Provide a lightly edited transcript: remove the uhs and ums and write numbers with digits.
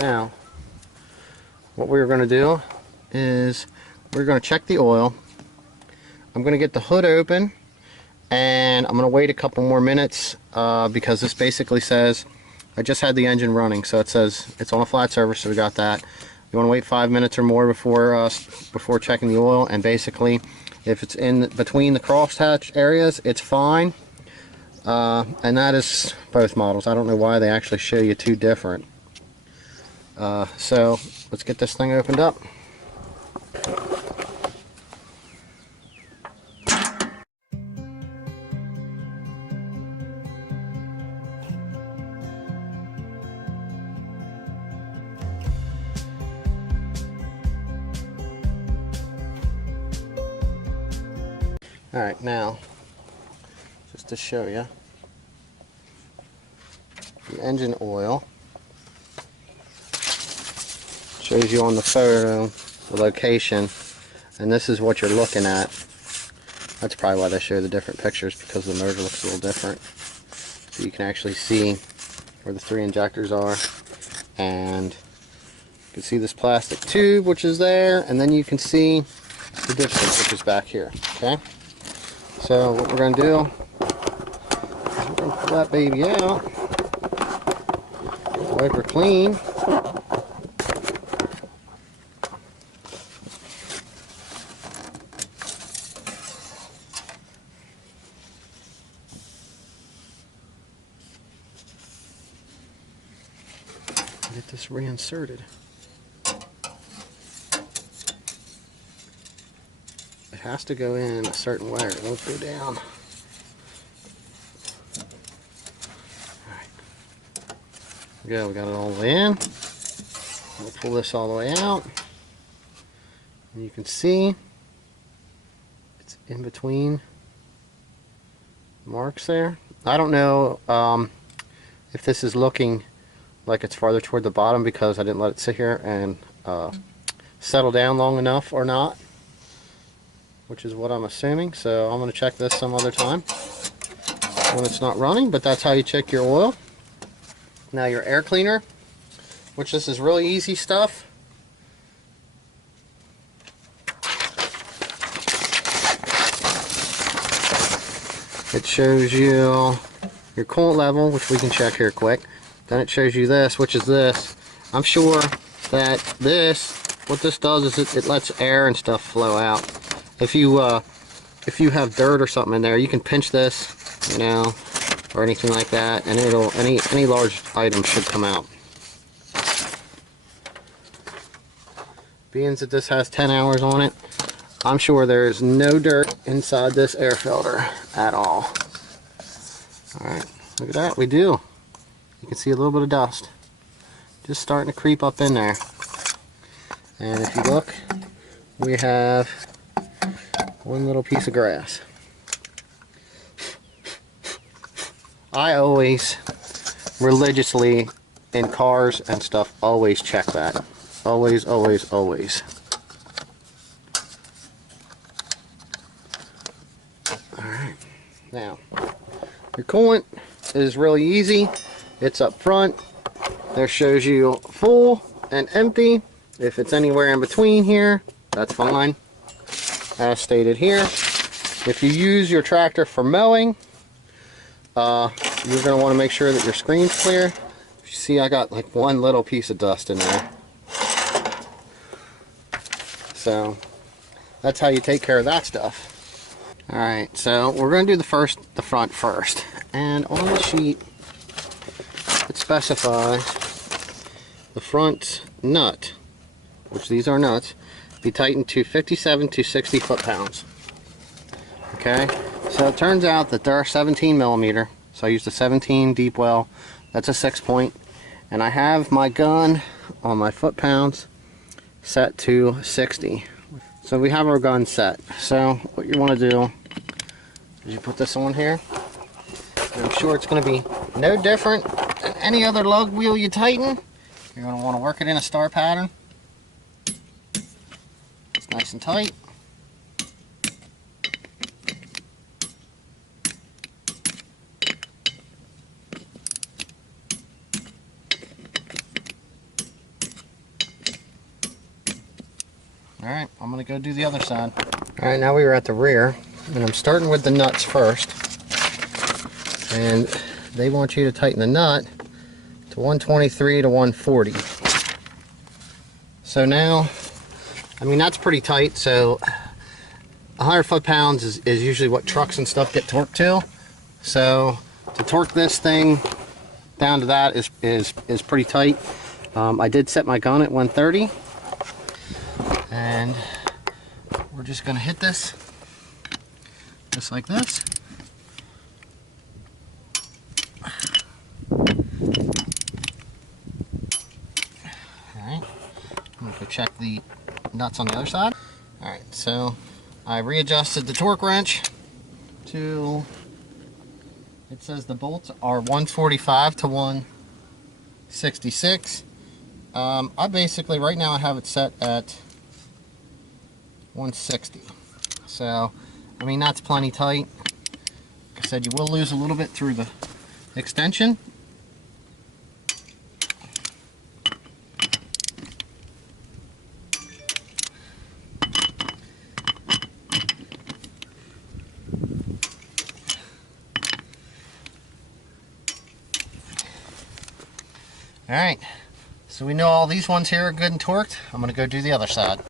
Now, what we're going to do is we're going to check the oil. I'm going to get the hood open, and I'm going to wait a couple more minutes because this basically says I just had the engine running, so it says it's on a flat surface, so we got that. You want to wait 5 minutes or more before checking the oil, and basically if it's in between the crosshatch areas, it's fine. And that is both models. I don't know why they actually show you two different. So let's get this thing opened up. Alright, now, just to show you, the engine oil shows you on the photo the location, and this is what you're looking at. That's probably why they show the different pictures, because the motor looks a little different. So you can actually see where the 3 injectors are, and you can see this plastic tube which is there, and then you can see the dipstick which is back here. Okay, so what we're going to do is we're going to pull that baby out, wipe her clean. Get this reinserted. It has to go in a certain way or it won't go down. Alright. There we go, we got it all the way in. We'll pull this all the way out. And you can see it's in between marks there. I don't know if this is looking like it's farther toward the bottom because I didn't let it sit here and settle down long enough or not, which is what I'm assuming. So I'm going to check this some other time when it's not running, but that's how you check your oil. Now your air cleaner, which this is really easy stuff. It shows you your coolant level, which we can check here quick. Then it shows you this, which is this. I'm sure that what this does is it lets air and stuff flow out. If you have dirt or something in there, you can pinch this, you know, or anything like that, and it'll any large item should come out. Being that this has 10 hours on it, I'm sure there is no dirt inside this air filter at all. All right, look at that, we do. You can see a little bit of dust just starting to creep up in there. And if you look, we have one little piece of grass. I always religiously in cars and stuff always check that. Always, always, always. Alright, now your coolant is really easy. It's up front. There shows you full and empty. If it's anywhere in between here, that's fine. As stated here, if you use your tractor for mowing, you're going to want to make sure that your screen's clear. You see, I got like one little piece of dust in there. So that's how you take care of that stuff. Alright, so we're going to do the front first. And on the sheet, it specifies the front nut, which these are nuts, be tightened to 57 to 60 foot-pounds. Okay, so it turns out that they're 17 millimeter, so I used a 17 deep well. That's a 6-point, and I have my gun on my foot-pounds set to 60. So we have our gun set. So what you want to do is you put this on here. And I'm sure it's going to be no different than any other lug wheel you tighten. You're going to want to work it in a star pattern. It's nice and tight. Alright, I'm going to go do the other side. Alright, now we are at the rear, and I'm starting with the nuts first. And they want you to tighten the nut to 123 to 140. So now, I mean, that's pretty tight, so 100 foot-pounds is usually what trucks and stuff get torqued to. So to torque this thing down to that is pretty tight. I did set my gun at 130, and we're just going to hit this just like this. Alright, I'm going to go check the nuts on the other side. Alright, so I readjusted the torque wrench to, it says the bolts are 145 to 166. I basically, right now I have it set at 160. So, I mean, that's plenty tight. Like I said, you will lose a little bit through the extension. Alright, so we know all these ones here are good and torqued. I'm going to go do the other side.